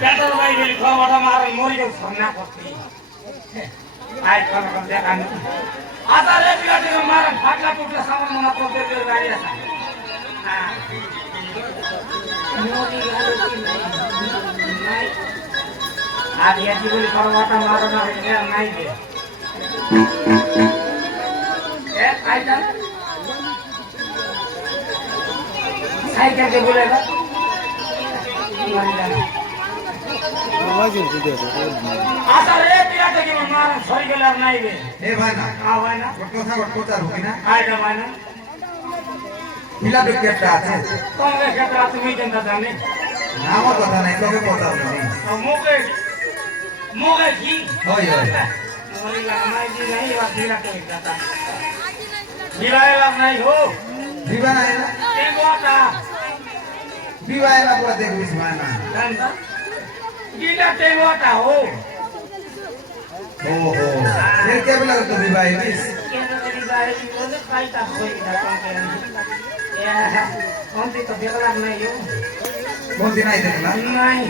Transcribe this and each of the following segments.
petrol বাইরে খাওয়াটা মার মরে গেল সামনা করতে আই কোন কোন দেখা নি আদা রে বিরাট মার ফাটলা টুটলা সামান মনা করতে দিয়ে গাড়ি আছে হ্যাঁ মোদি গাড়ি নাই আর ये जीवन खावाटा मारना है नहीं दे ए आइटा साइकिल के बोलेगा आता रे पिया के मार सही गेलर नहीं दे ए भाई ना हां भाई ना কথা কথা রুকি না आइटा भाई ना মিলা বিকেটটা আছে তোমাকে ক্ষেত্রে তুমি চিন্তা জানি নাম কথা নাই তোকে কথা নাই মুখে मुझे जी होय होय मोरी लाना जी नहीं बात दिला के जाता मिलाएगा नहीं हो विवाह है ना एक वाटा विवाह है ना पूरा देख बिस माना जानता गीला ते वाटा हो ओहो फिर क्या बोला तो विवाह है बिस ये तो तेरी गाड़ी बोले काईता होई जाता के यार कौन सी तो बेगला नहीं हो कौन दिन आई देखना नहीं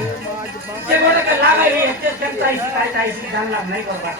ये बोले के लागा ये चलता इसी काईता इसी जानला नहीं करवा